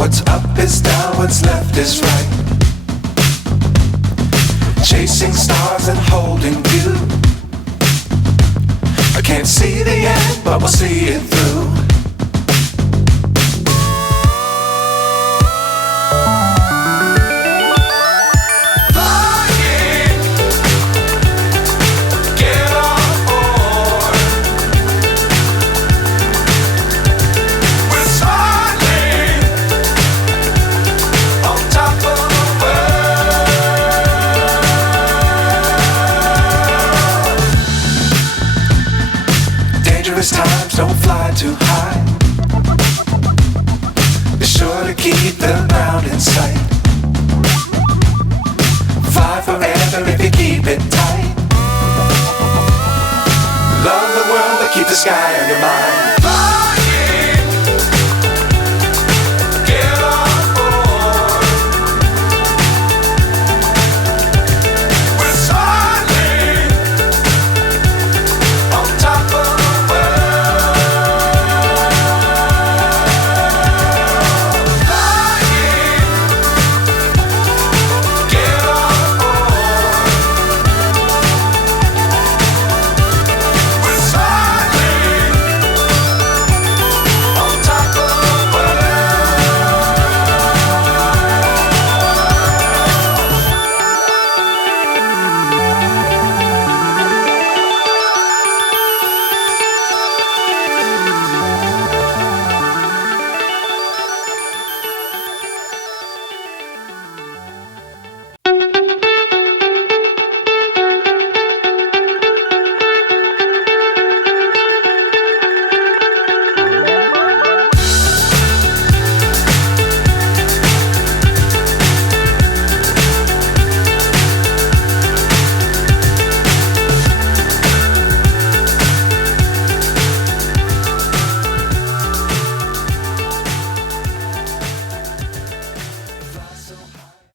What's up is down, what's left is right. Chasing stars and holding you. I can't see the end, but we'll see it through. Times don't fly too high. Be sure to keep the ground in sight. Fly forever if you keep it tight. Love the world but keep the sky on your mind.